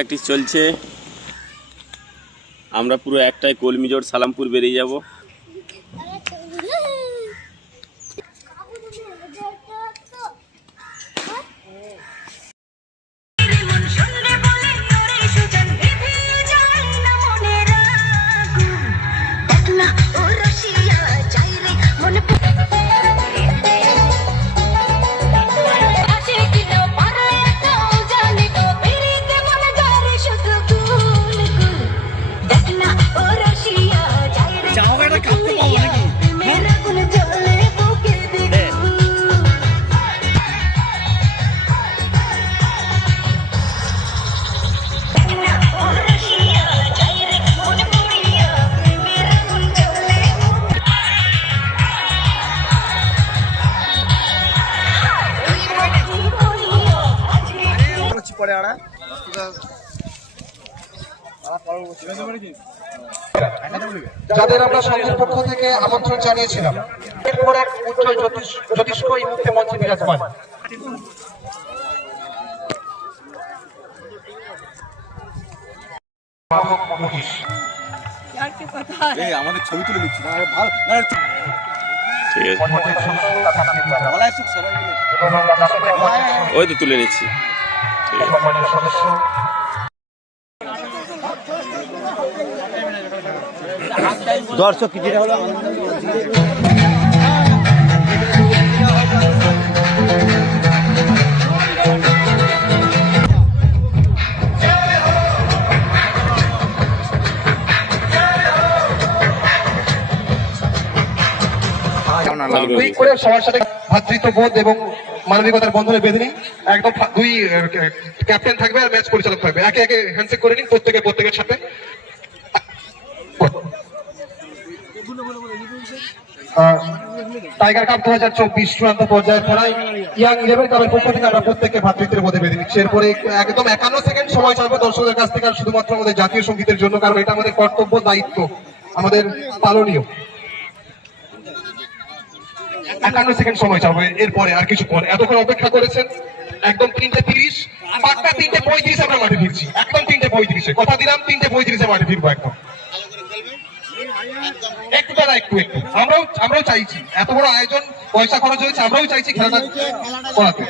Practice চলছে। আমরা পুরো একটাই কলমিজোর সালামপুর বেরিয়ে যাব। যাদের আমরা সংঘের পক্ষ থেকে আমন্ত্রণ জানিয়েছিলাম, এরপর এক উজ্জ্বল জ্যোতিষ্ক এই মুহূর্তে মঞ্চে বিরাজমান। আমাদের ছবি তুলে দিচ্ছি ওই তো তুলে নিচ্ছি। দর্শক কিছুটা হলো সবার সাথে ভ্রাতৃত্ববোধ এবং মানবিকতার বন্ধনে বেঁধে নিন। একদম দুই ক্যাপ্টেন থাকবে আর ম্যাচ পরিচালক থাকবে। একে একে হ্যান্ডশেক করে নিন প্রত্যেকের সাথে। টাইগার কাপ 2024 চূড়ান্ত পর্যায়ের খেলায় ইয়াং 11 ক্লাবের পক্ষ থেকে আমরা প্রত্যেককে ভ্রাতৃত্বের মধ্যে বেঁধে নিচ্ছি। এরপরে একদম 51 সেকেন্ড সময় চাইবো দর্শকদের কাছ থেকে, আর শুধুমাত্র আমাদের জাতীয় সঙ্গীতের জন্য, কারণ এটা আমাদের কর্তব্য, দায়িত্ব, আমাদের পালনীয়। 51 সেকেন্ড সময় চাইবো। এরপরে আর কিছু পরে এতক্ষণ অপেক্ষা করেছেন। একদম 3:30, পাক্কা 3:35 আমরা মাঠে ফিরছি। একদম 3:35 কথা দিলাম, 3:35 মাঠে ফিরবো একদম। একটু দাদা একটু আমরাও চাইছি, এত বড় আয়োজন, পয়সা খরচ হয়েছে, আমরাও চাইছি খেলাটা করাতে।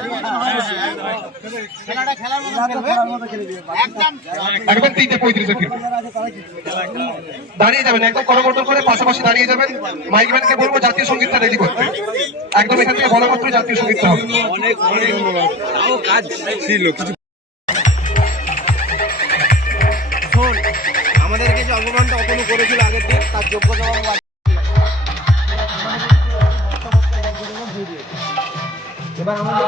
একদম 3:35 ফিরবো। দাঁড়িয়ে যাবেন একদম করমর্দন করে, পাশাপাশি দাঁড়িয়ে যাবেন। মাইকম্যানকে বলবো জাতীয় সঙ্গীতটা রেডি করতে। একদম এখান থেকে বলা মাত্র জাতীয় সঙ্গীতটা হবে। আমাদেরকে যে অপমানটা অপনু করেছিল আগের দিন, তার যোগ্যতা এবার আমাদের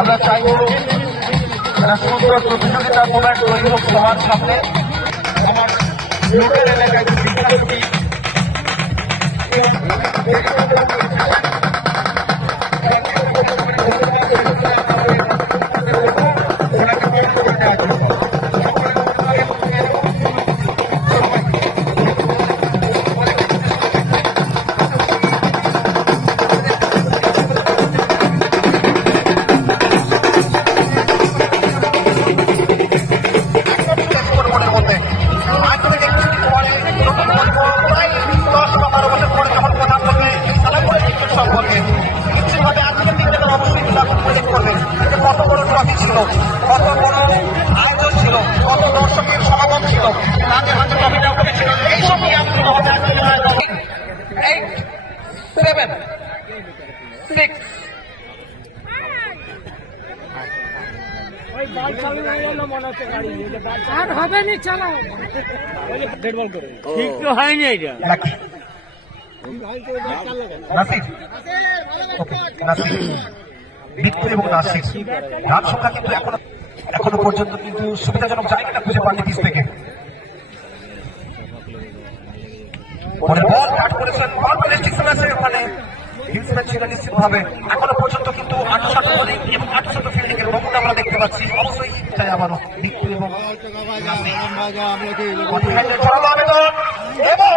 আমরা চাইব সমুদ্র প্রতিযোগিতার মোমেন্ট তৈরি হোক সবার সামনে। আমার লোকের এলাকায় 7 6 আর হবে নি চালাও ঠিক তো হয়নি এটা লাকি নাসির ওকে নাসির বিট্টু এবং নাসির রান সংখ্যা কিন্তু এখনো পর্যন্ত কিন্তু সুবিধাজনক জায়গাটা খুঁজে পাননি পিচ থেকে পরে বল কাট করেছেন বল রেস্ট্রিকশন আছে ওখানে হিলসম্যান ছিল নিশ্চিতভাবে এখনো পর্যন্ত কিন্তু 8 বোলিং এবং 8 ফিল্ডিং এর নমুনা আমরা দেখতে পাচ্ছি অবশ্যই চাই আবারও বিট্টু এবং চড়ালো আবেদন এবং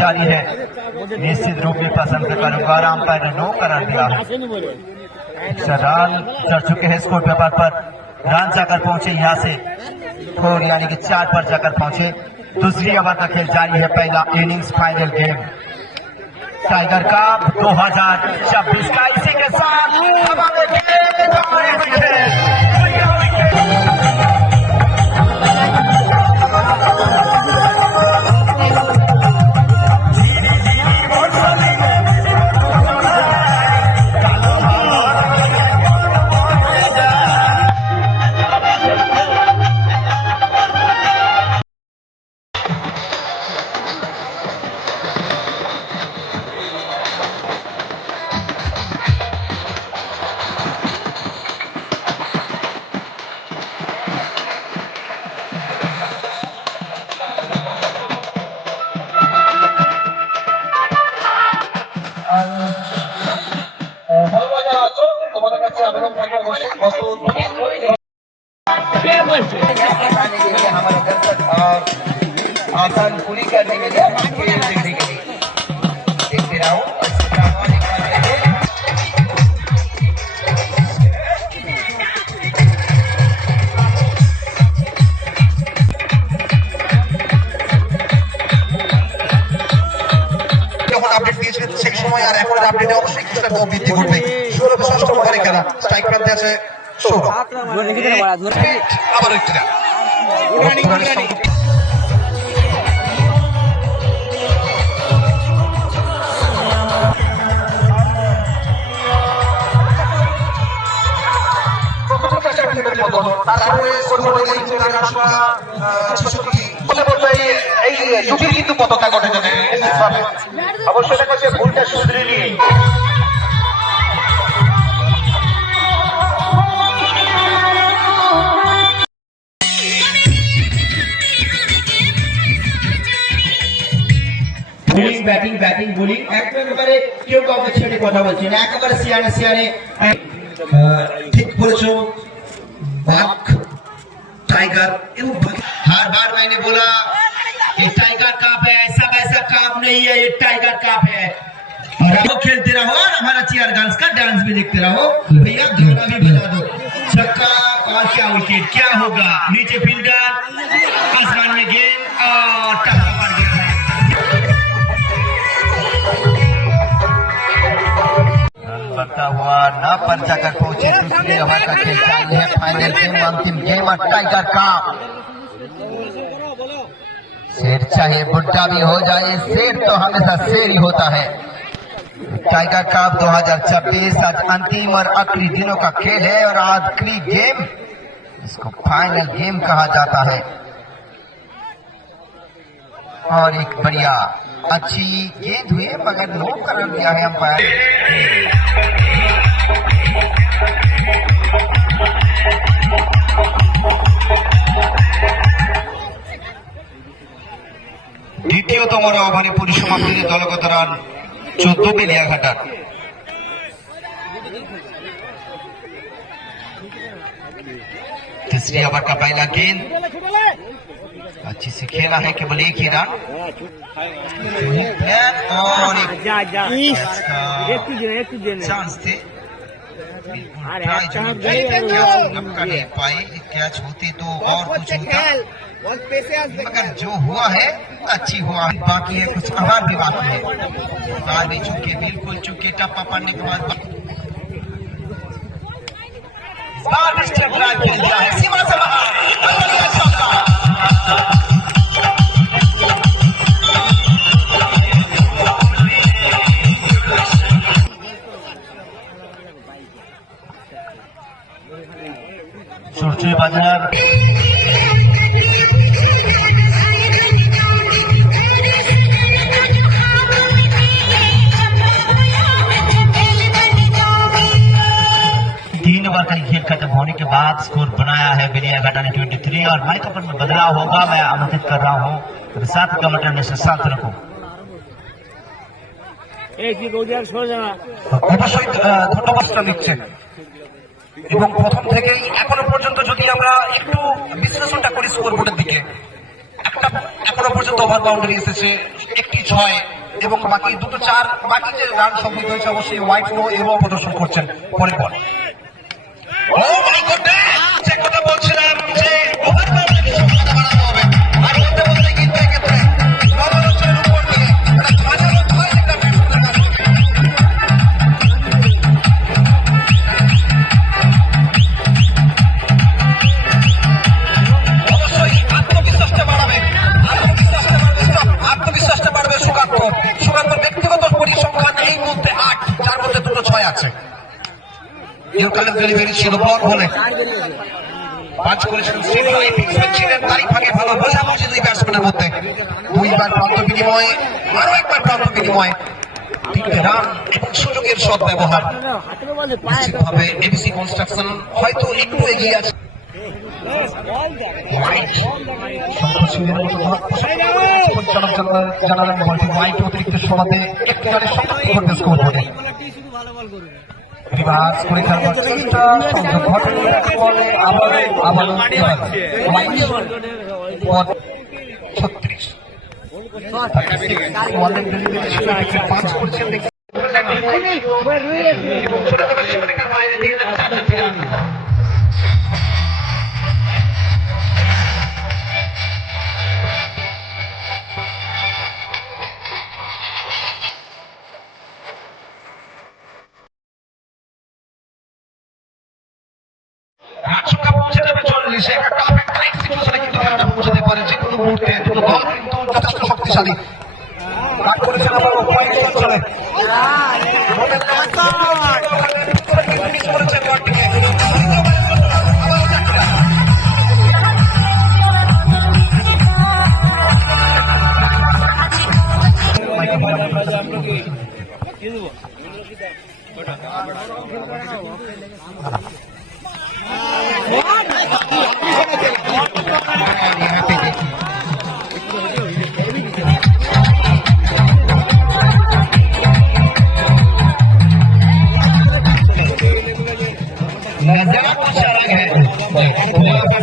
जारी है निश्चित रूप में पसंद करूंगा अंपायर ने नो करार दिया रन चढ़ चुके हैं स्कोर पेपर पर रन जाकर पहुंचे यहाँ से 4 यानी कि 4 पर जाकर पहुंचे दूसरी ओवर का खेल जारी है पहला innings final game tiger cup 2026 का इसी के साथ हमारे दर्शक और आसान पूरी करने के लिए खेल देखने के लिए देखते रहो আপডেট দিয়েছে সেই সময় আর এখন আপডেটে অবশ্যই কিছুটা বৃদ্ধি ঘটবে 16 ওভারে খেলা স্ট্রাইক প্রান্তে আছে সৌরভ আবার একটি কিন্তু পতাকা ঘটে যাবে অবশ্যই দেখা যাচ্ছে ভুলটা শুধরে নিয়ে ব্যাটিং ব্যাটিং বোলিং একেবারে কেউ কাউকে ছেড়ে কথা বলছে না একেবারে সিয়ারে সিয়ারে ঠিক বলেছো बाघ टाइगर हर बार मैंने बोला ये टाइगर कप है ऐसा वैसा कप नहीं है ये टाइगर कप है और आप खेलते रहो और हमारा चेयर गर्ल्स का डांस भी देखते रहो भैया गाना भी बजा दो छक्का और क्या विकेट क्या होगा नीचे फील्डर आसमान में गेंद और टप्पा पड़ गया है बढ़ता हुआ न पर जाकर पहुंचे दूसरी ओवर का खेल चालू है फाइनल गेम अंतिम गेम और टाइगर कप शेर चाहे बुढ़ा भी हो जाए शेर तो हमेशा शेर ही होता है टाइगर कप 2026 आज अंतिम और आखिरी दिनों का खेल है और आखिरी गेम इसको फाइनल गेम कहा जाता है और एक बढ़िया अच्छी गेंद हुई मगर नो करार दिया है अंपायर দ্বিতীয়তম ওভারে পরিসমাপ্তিতে দলগত রান 14 বেলিয়াঘাটার तीसरी ओवर का पहला गेंद अच्छी से खेला है केवल एक ही रन और चांस थे पाए कैच होते तो और कुछ होता मगर जो हुआ है अच्छी हुआ है बाकी है कुछ आभार भी बाकी है बाहर भी चुके बिल्कुल चुके टप्पा पड़ने के बाद सीमा से बाहर जाएगा टर्न 23 और माइक पर में बदलाव होगा। मैं आमंत्रित कर रहा हूँ साथ कमेंटर में शांत रखो। অবশ্যই ধন্যবাদটা নিচ্ছেন এবং প্রথম থেকেই এখনো পর্যন্ত যদি আমরা একটু বিশ্লেষণটা করি স্কোরবোর্ডের দিকে, এখনো পর্যন্ত ওভার বাউন্ডারি এসেছে একটি 6 এবং বাকি দুটো 4, বাকি যে রান সম্মিলিত হয়েছে অবশ্যই হোয়াইট নো এবং প্রদর্শন করছেন পরের বল। ও মাই গডনেস, যে কথা বলছিলাম যে ওভার বাউন্ডারি সংখ্যাটা বাড়ানো হবে আর বলতে বলতে কিন্তু এক্ষেত্রে নবরত্নের উপর থেকে একটা হাজারো ছয় একটা ব্যাটসম্যান আসবে। অবশ্যই আত্মবিশ্বাসটা বাড়াবে, আত্মবিশ্বাসটা বাড়বে সুকান্ত ব্যক্তিগত পরিসংখ্যান এই মুহূর্তে 8, যার মধ্যে দুটো 6 আছে। ইউকালেন ডেলিভারি ছিল বল বলে পাঁচ করেছিলেন ছিলেন তারই ফাঁকে ভালো বোঝাবুঝি দুই ব্যাটসম্যানের মধ্যে। দুইবার প্রান্ত বিনিময়ে, আরো একবার প্রান্ত বিনিময়ে 3টে রান এবং সুযোগের সৎ ব্যবহার। নিশ্চিতভাবে এবিসি কনস্ট্রাকশন হয়তো একটু এগিয়ে আছে। পরিচালক জানালেন বলটি হোয়াইট অতিরিক্ত সমাজে একটি রানের সতর্ক করবে স্কোরবোর্ডে। বিভাগ করে খেলবার চেষ্টা, সংযোগ ঘটেনি, বলে আবারও হোয়াইট 36 ওয়ানের ডেলিভারি ছিল, 5 করেছেন রাজসংখ্যা পৌঁছে যাবে 40, একটা পারফেক্ট রাইট সিচুয়েশনে কিন্তু খেলাটা পৌঁছাতে পারে যে কোনো মুহূর্তে। দুটো দল কিন্তু যথেষ্ট শক্তিশালী। রান করেছেন আবার হোয়াইট অঞ্চলে।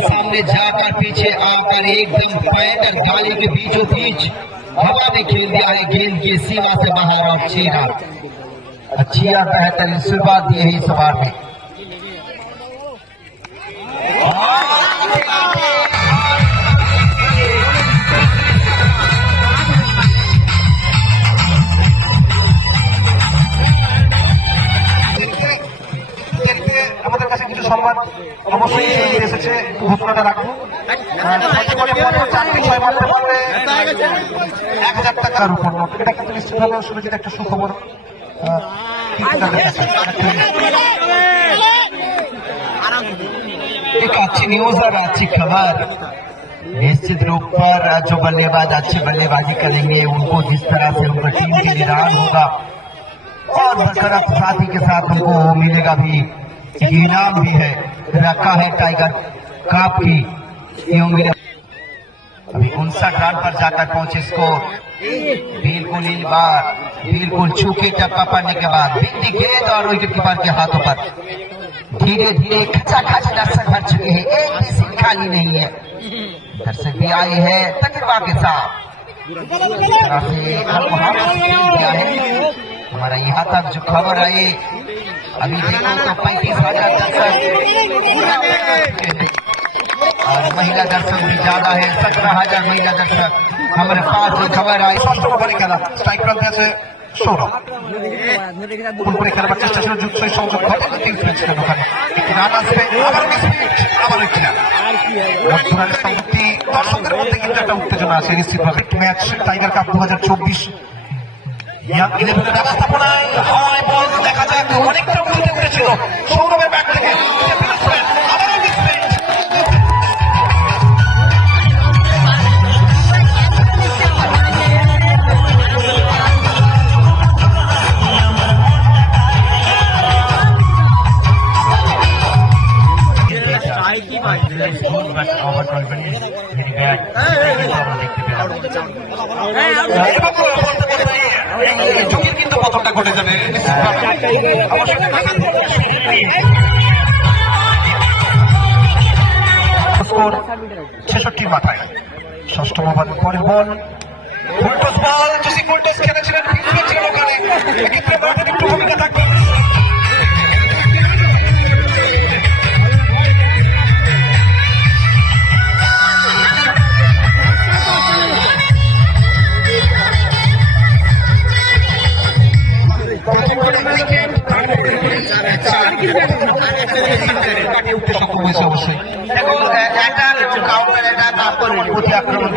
सामने जाकर पीछे आकर एकदम पैंट और गाली के बीचों बीच हवा में खेल दिया है गेंद की सीमा से बाहर। और चीरा अच्छी आता है तेरी शुरुआत दी है इस बार में। আমাদের কাছে কিছু সংবাদ অবশ্যই এসেছে, ঘোষণাটা রাখবো। 1000 টাকার উপর নোট, এটা কিন্তু নিশ্চিতভাবে সুরজিৎ একটা সুখবর। एक अच्छी न्यूज और अच्छी खबर, निश्चित रूप पर जो बल्लेबाज अच्छी बल्लेबाजी करेंगे उनको जिस तरह से उनका टीम के लिए रान होगा और बरकरार साथी के साथ उनको मिलेगा भी इनाम भी है रखा है टाइगर कप की। अभी 59 रन पर जाकर पहुंचे स्कोर। बिल्कुल इस बार बिल्कुल छूके टप्पा पड़ने के बाद बिंदी गेंद और विकेट कीपर के हाथों पर धीरे धीरे खचाखच दर्शक भर चुके हैं, एक भी सीट खाली नहीं है। दर्शक भी आए हैं तकरीबा के साथ। तरह से हमारा यहाँ तक जो खबर आई अभी देखो तो 35,000 दर्शक और महिला दर्शक भी ज्यादा है, 17,000 महिला दर्शक हमारे पास जो खबर आई। খেলা স্ট্রাইক প্রান্তে আছে সৌরভ, পুরোপুরি খেলার চেষ্টা ছিল, যুগসই সংযোগ ঘটেনি, 3 ফিনিশিং ওখানে একটি রান আসবে, আবার মিসফিট, আবার একটি রান। দর্শকদের মধ্যে কিন্তু একটা উত্তেজনা আছে নিশ্চিতভাবে। ম্যাচ টাইগার কাপ 2024 ইয়াং 11 ব্যবস্থাপনায় হয় বল দেখা যায় অনেকটা উঠে উঠেছিল সৌরভের ব্যাট থেকে। मेरी बैट देखते पेলাম ঝুঁকির কিন্তু পতনটা ঘটে যাবে। স্কোর 66 মাথায়। ষষ্ঠ ওভার পরে বল ফুলটস বল, জোসি ফুলটস খেলেছিলেন, ফিল্ডিং ছিল ওখানে, এক্ষেত্রে ব্যাটের একটু ভূমিকা থাকবে।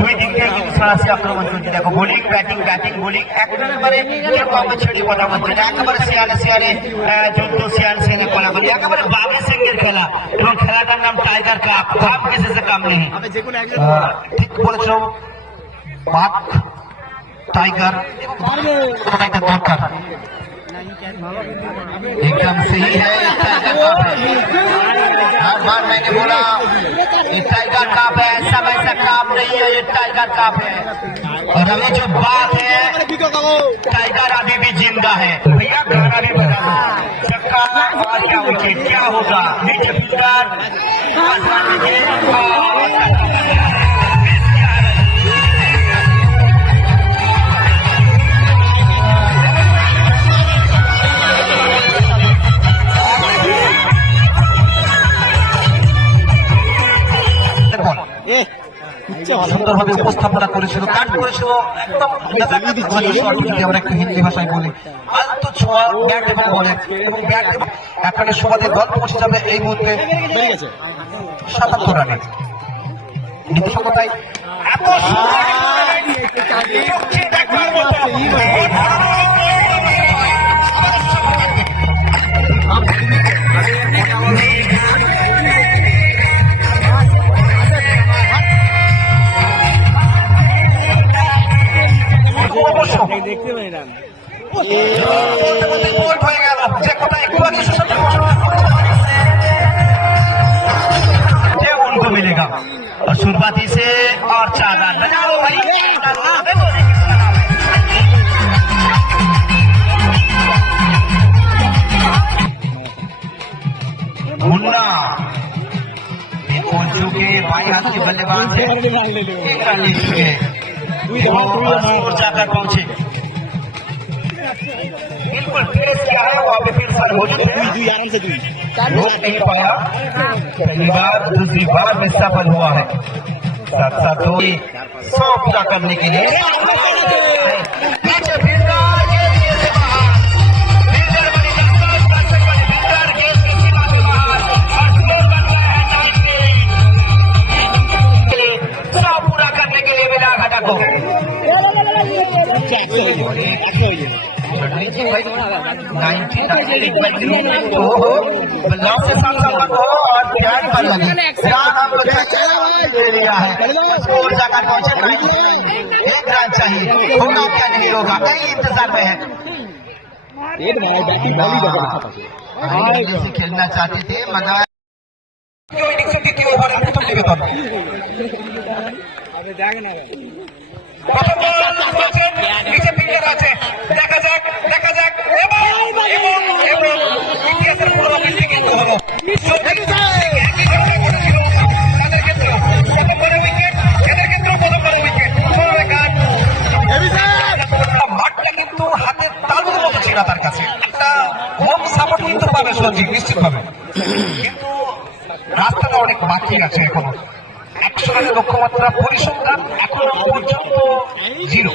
দুই দিক থেকে কিন্তু সরাসরি আক্রমণ চলছে। দেখো বোলিং ব্যাটিং ব্যাটিং বোলিং একেবারে কেউ কাউকে ছেড়ে কথা বলছে না, একেবারে শেয়ারে শেয়ারে যুদ্ধ শেয়ার শেয়ারে করা বলি, একেবারে বাঘে সিংহের খেলা এবং খেলাটার নাম টাইগার কাপ। কাপ কেসে কাম নেই, ঠিক বলেছো, বাঘ टाइगर दरकार एकदम सही है। हर बार मैंने बोला ये टाइगर काप है, ऐसा वैसा काप नहीं है, ये टाइगर काप है। और अभी जो बात है टाइगर अभी भी जिंदा है। भैया गाना भी बजा दो, चक्का और क्या विकेट क्या होगा, नीचे फील्डर সুন্দরভাবে উপস্থাপনা করেছিল, কাট করেছিল একদম। আমরা একটু হিন্দি ভাষায় বলি আলতো ছোঁয়া ব্যাট এবং বলের, এবং ব্যাট এখানে সমাজে দল পৌঁছে যাবে এই মুহূর্তে 77 রানে। নীতিশঙ্কতায় এত দেখতে পাই না उनको मिलेगा और शुरुआती से और चादर बजाओ भाई। मुन्ना के बाई हाथ के बल्लेबाज जाकर पहुंचे, बिल्कुल फेस क्या है वहां पे फिर रोक नहीं पाया। पहली बार दूसरी बार में सफल हुआ है। साथ साथ दो 100 पूरा करने के लिए पूरा करने के लिए मिला घटा को जाकर पहुंचे, एक रन चाहिए, होगा क्या नहीं होगा, कई इंतजार में है। खेलना चाहते थे मगर দেখা যাক দেখা যাক ইতিহাসের পুনরাবৃত্তি কিন্তু হলো। মাঠটা কিন্তু হাতের তালুর মতো ছিল তার কাছে, একটা হোম সাপোর্ট কিন্তু পাবে সঞ্জীব নিশ্চিত ভাবে, কিন্তু রাস্তাটা অনেক বাকি আছে এখনো। 100 রানের লক্ষ্যমাত্রা পরিসংখ্যান এখনো পর্যন্ত 0।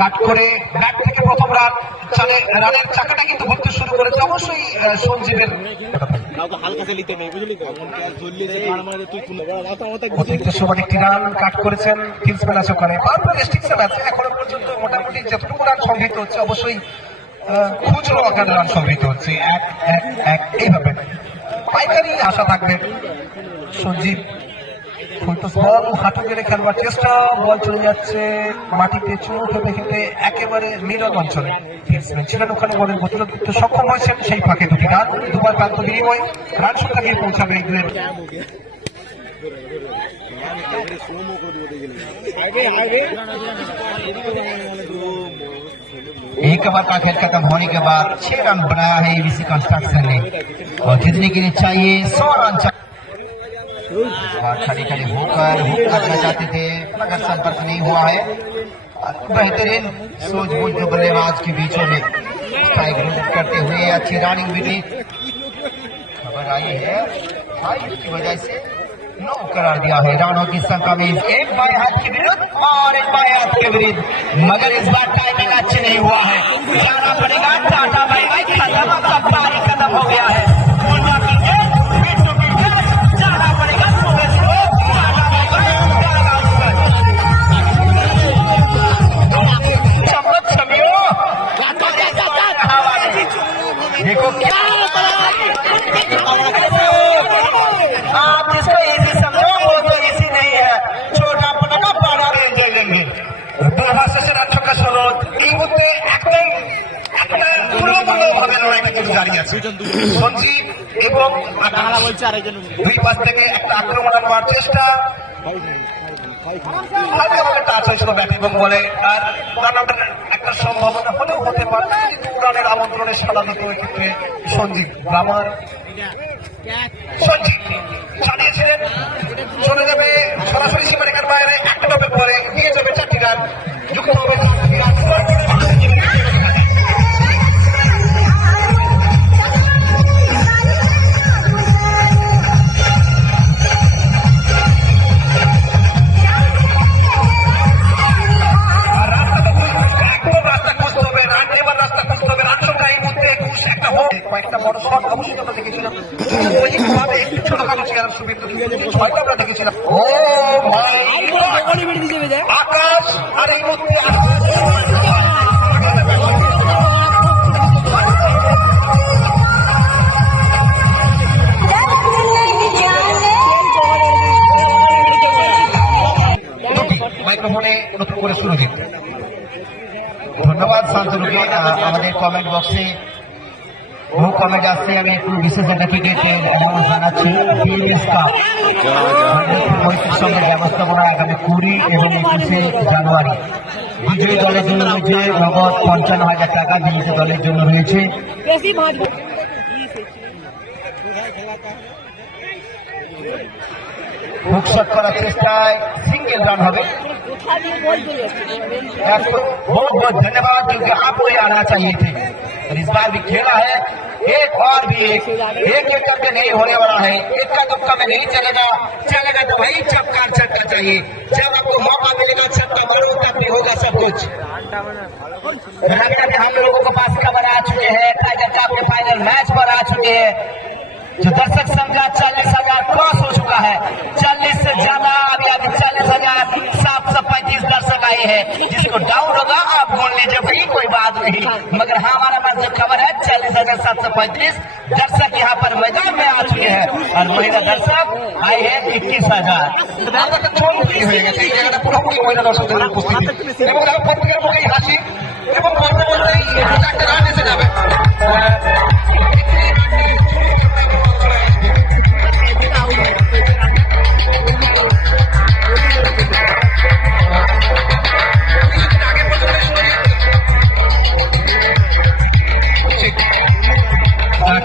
কাট করে ব্যাট থেকে প্রথম রান, রানের চাকাটা কিন্তু ঘুরতে শুরু করেছে। অবশ্যই সঞ্জীবের অতিরিক্ত সময় একটি রান কাট করেছেন কিংসম্যান আছে ওখানে। এখনো পর্যন্ত মোটামুটি যতটুকু রান সংগৃহীত হচ্ছে, অবশ্যই খুচরো আকারে রান সংগৃহীত হচ্ছে 1-1-1 এইভাবে। পাইকারি আশা থাকবে সঞ্জীব ফুলটুস বল হাঁটু গেড়ে খেলবার চেষ্টা, বল চলে যাচ্ছে মাটিতে চুমু খেতে খেতে একেবারে মিডল অঞ্চলে। ব্যাটসম্যান ছিলেন ওখানে, বলের প্রতিরোধ করতে সক্ষম হয়েছেন, সেই ফাঁকে দুটি রান, দুবার প্রান্ত বিনিময় রান সংখ্যা গিয়ে পৌঁছাবে এই দুয়ের। एक ओवर का खेल खत्म होने के बाद 6 रन बनाया है एबीसी कंस्ट्रक्शन ने और जीतने के लिए चाहिए 100 रन। खड़े खड़े होकर हुक करना चाहते थे मगर संपर्क नहीं हुआ है। बेहतरीन सूझबूझ जो बल्लेबाज के बीचों में स्ट्राइक करते हुए अच्छी रनिंग मिली। खबर आई है हाइट की वजह से नो करार दिया है। रानों की संख्या में एक बाएं हाथ के विरुद्ध और एक बाएं हाथ के विरुद्ध, मगर इस बार टाइमिंग अच्छी नहीं हुआ है। जाना पड़ेगा टाटा भाई भाई, खत्म का पारी खत्म हो गया है। जाना पड़ेगा देखो क्या आप जिसको इजी समझो वो तो इजी नहीं है। छोटा पटका बड़ा रेल जाएंगे। দুর্ভাগ্যের আটকা স্বরূপ এই মুহূর্তে একদম একটা পুরোপুরিভাবে লড়াইটা কিন্তু জারি আছে। সঞ্জীব এবং দুই পাশ থেকে একটা আক্রমণ আনবার চেষ্টা, টাচ হয়েছিল ব্যাটিং বলে, আর একটা সম্ভাবনা হলেও হতে পারে রানের আমন্ত্রণে সাড়া দিতে ওই ক্ষেত্রে সঞ্জীব গ্রামার। সঞ্জীব চালিয়েছিলেন, চলে যাবে সরাসরি সীমারেখার বাইরে, একটা টপের পরে নিয়ে যাবে 4টি রান, যুক্ত হবে কয়েকটা বড় শট অবশ্যই আমরা দেখেছিলাম। একটু ছোটখাটো চেয়ার সুবিধা আমরা দেখেছিলাম। ও ভাই আকাশ আর এই মুহূর্তে মাইক্রোফোনে নতুন করে শুরু দিন। ধন্যবাদ শান্তনুকে। আমাদের কমেন্ট বক্সে বহু কমেন্ট আসছে, আমি একটু বিশেষ একটা ক্রিকেটের অ্যানাউন্স জানাচ্ছি। বিএস কাপ 35 ব্যবস্থাপনা আগামী 20 এবং 21 জানুয়ারি বিজয়ী দলের জন্য রয়েছে নগদ 55,000 টাকা, বিজয়ী দলের জন্য রয়েছে হুকশট করার চেষ্টায় सिंगल रन হবে। बहुत बहुत धन्यवाद, क्योंकि आपको ये आना चाहिए थे और इस बार भी खेला है। एक और भी एक करके नहीं होने वाला है, इक्का दुक्का में नहीं चलेगा, चलेगा तो वही चक्कर छक्का चाहिए। जब आपको मौका मिलेगा छक्का मारो तब भी होगा सब कुछ। हम लोगों के पास खबर आ चुके हैं, टाइगर कप के फाइनल मैच पर आ चुके हैं। जो दर्शक संख्या 40,000 क्रॉस हो चुका है, 40 से ज्यादा अभी 40,735 दर्शक आए हैं। जिसको डाउन होगा आप बोल लीजिए भाई, कोई बात नहीं, मगर हमारा पास जो खबर है 40,735 दर्शक यहाँ पर मैदान में आ चुके हैं और महिला दर्शक आए हैं 21,000। হয়ে গেছে এই জায়গাটা পুরোপুরি মহিলা দর্শকদের উপস্থিতি এবং প্রত্যেকের মুখেই হাসি এবং বলতে বলতেই একটা রান এসে যাবে।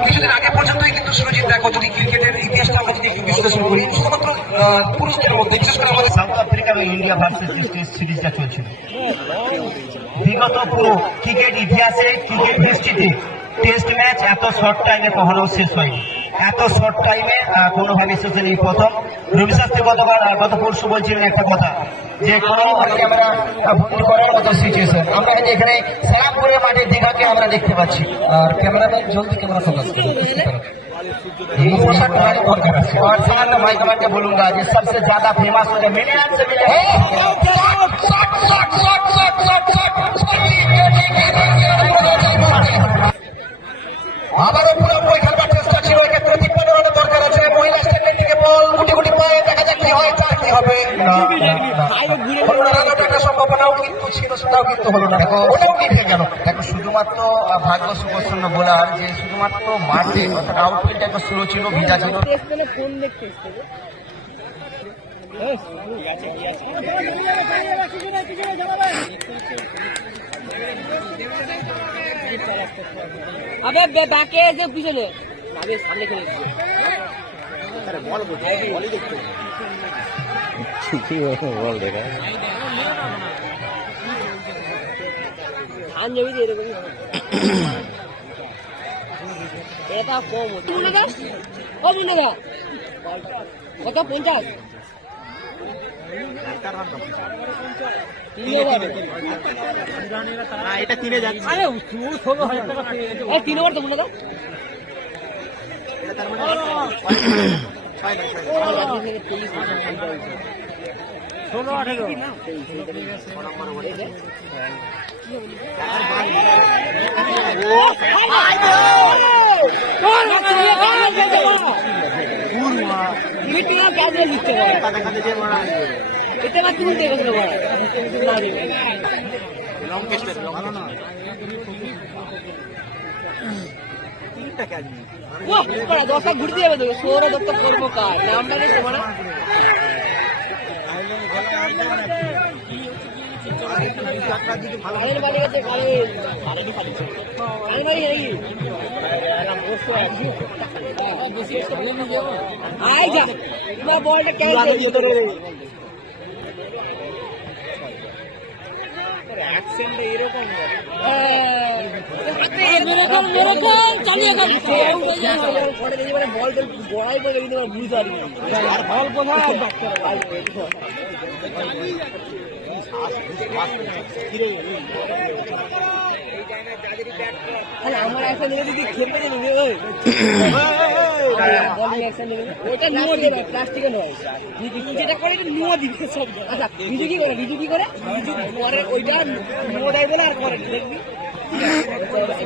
কিছুদিন আগে পর্যন্তই কিন্তু সুরজিৎ দেখো, যদি ক্রিকেটের ইতিহাসটা আমরা যদি একটু বিশ্লেষণ করি, শুধুমাত্র পুরুষদের মধ্যে বিশেষ করে আমাদের সাউথ আফ্রিকা এবং ইন্ডিয়া ভার্সেস টেস্ট সিরিজটা চলছিল। বিগত পুরো ক্রিকেট ইতিহাসে, ক্রিকেট হিস্ট্রিতে টেস্ট ম্যাচ এত শর্ট টাইমে কখনো শেষ হয়নি। এত শর্ট টাইমে কোনোভাবে শেষ হয়নি। প্রথম রবি শাস্ত্রী গত পরশু বলছিলেন একটা কথা, যে কোনো ক্যামেরা বন্দি করার মতো সিচুয়েশন আমরা এখানে সালামপুরের মাঠের দীঘাকে আমরা দেখতে পাচ্ছি। আর ক্যামেরাম্যান জলদি ক্যামেরা ফোকাস और सनातन भाई कमेंट में बोलूंगा जो सबसे ज्यादा फेमस हो रहे मिलियन से मिले আবারও পুরোপুরি খেলবার চেষ্টা ছিল। এক্ষেত্রে 53 রানের দরকার আছে। মহিলা স্টেটের দিকে বল গুটি গুটি পায়ে দেখা যাক কি হয়। ছিল সেটাও কিন্তু হলো না, ওটাও কি ঠিক গেল। দেখো শুধুমাত্র ভাগ্য সুপ্রসন্ন বোলার যে শুধুমাত্র মাঠে অর্থাৎ আউটফিল্ডটা একটু স্লো ছিল, ভিজা ছিল। ফোন দেখতে এসছে আবে ব্যাকে এসে পিছনে আবে সামনে খেলে দিচ্ছে বল দেখা ধান জমি দিয়ে এরকমই এটা কম হচ্ছে ও মুন্ডা কত 50 এটা কিনে যাচ্ছে আরে 16,000 টাকা এই 3 ওভার তো মুন্ডা দশটা ঘুরতে যাবে তো সৌর দত্ত করবো কার নামটা নেই তোমার কালের বাড়ি গেছে কালের বাড়ি আই যা তোমার বলটা কেন চালিয়ে বল বড়াই বলে বুঝতে পারি আর বল কোথায় আমার একটা নেবে দিদি খেলতে নেবে ওই ওটা নিয়ে দেবে প্লাস্টিকের নয় যেটা করে এটা নিয়ে দিবে সব। আচ্ছা বিজু কি করে বিজু করে ওইটা মোটাই বলে আর করে দেখবি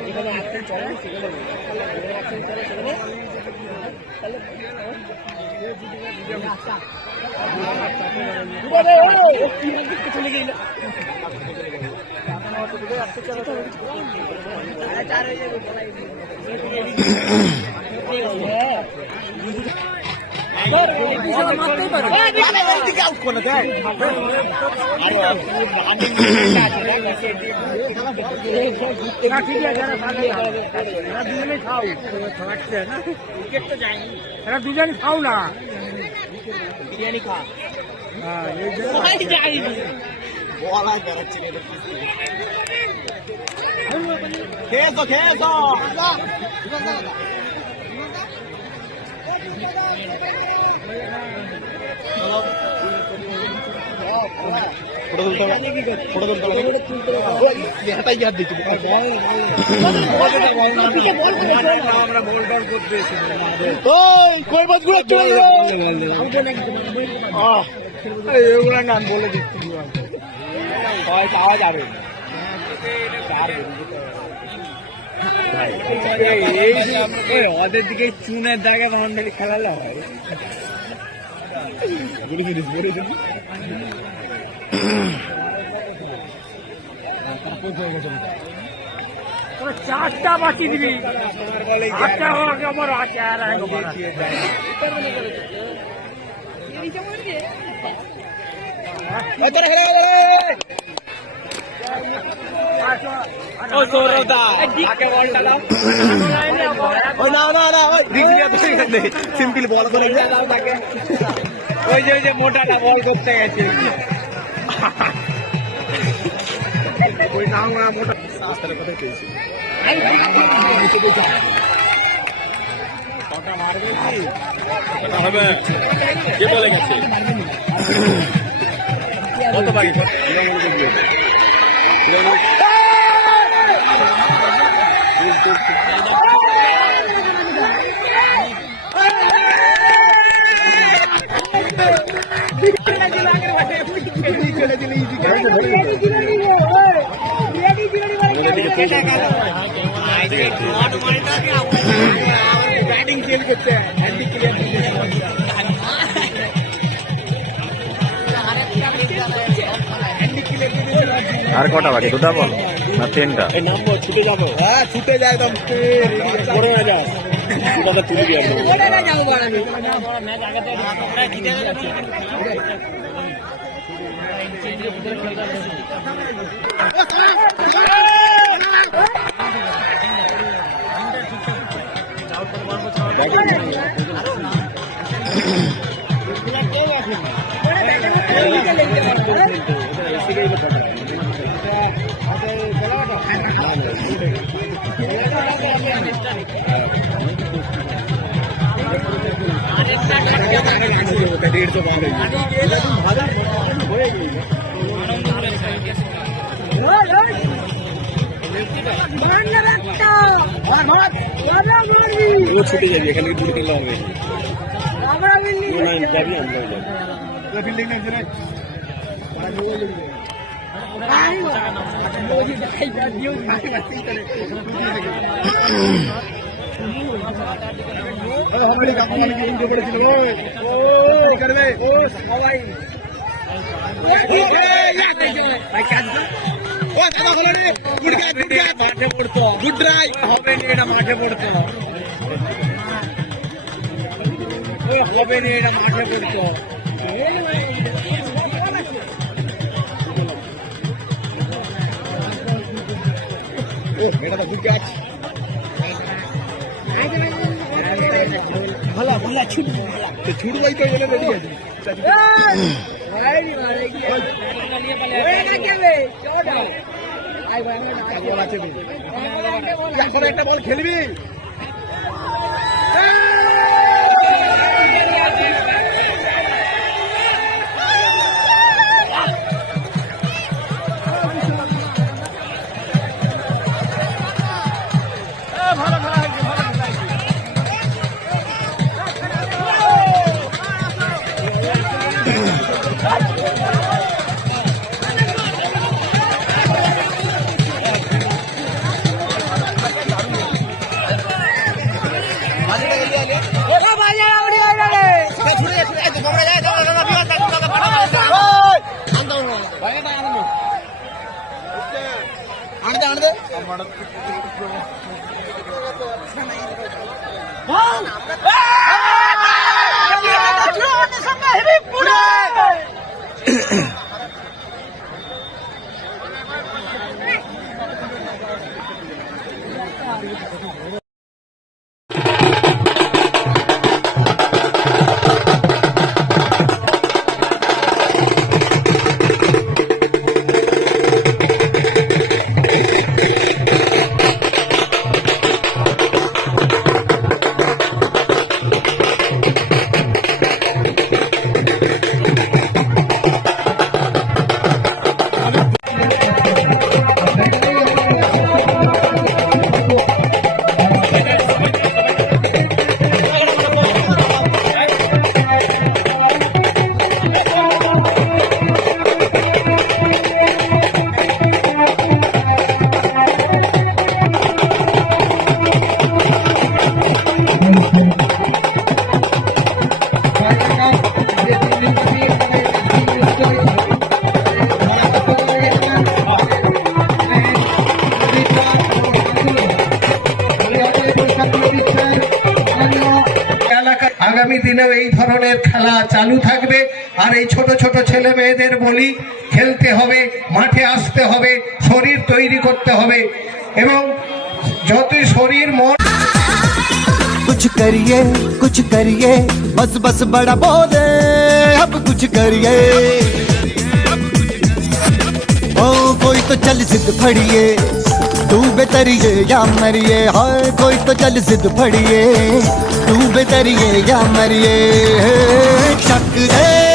যেখানে অ্যাকশন চলে সেখানে অ্যাকশন চলে সেখানে চলে গেল দুজনে খাও না বিরিয়ানি খা খেয়েছো এগুলো নাম বলে দিচ্ছি পাওয়া যাবে ওদের দিকে চুনের জায়গায় মন্ডলী খেলালে হয় চারটা বাঁচিয়ে দিবি আটটা আমার আছে আর সিম্পল বল করে ওই যে মোটাটা বল করতে গেছে ওই নাম মোটা কোথায় পেয়েছি হবে কে বলে গেছে কত বাকি बैटिंग खेल करते हैं हैंडी क्लियर আর কটা বাকি? দুটা বল না তিনটা? এই নামবো, ছুটে যাবো। হ্যাঁ, ছুটে যায় একদম। বড় হয়ে যাও। কথা তুলবি একদম। ওটা না যাবো আমি। ও ছুটে যাবি, এখানে দূর গেলে হবে। যাবি আমরা বিল্ডিং মাঠে পড়তো, গুড রাই হবে নি, এটা মাঠে পড়তো, হবে নি, এটা মাঠে পড়তো। এটা তো গুড গাছ। ভালো ভালো ছুট যাই তো বলে রেডি আছে। একটা বল খেলবি। আগামী দিনেও এই ধরনের খেলা চালু থাকবে। আর এই ছোট ছোট ছেলে মেয়েদের বলি, খেলতে হবে, মাঠে আসতে হবে, শরীর তৈরি করতে হবে, এবং যতই শরীর মন कुछ करिए बस बस बड़ा बोले अब कुछ करिए ओ कोई तो चल जिद फड़िए तू बेतरिए या मरिए हाय कोई तो चल जिद फड़िए तू बेतरिए या मरिए शक है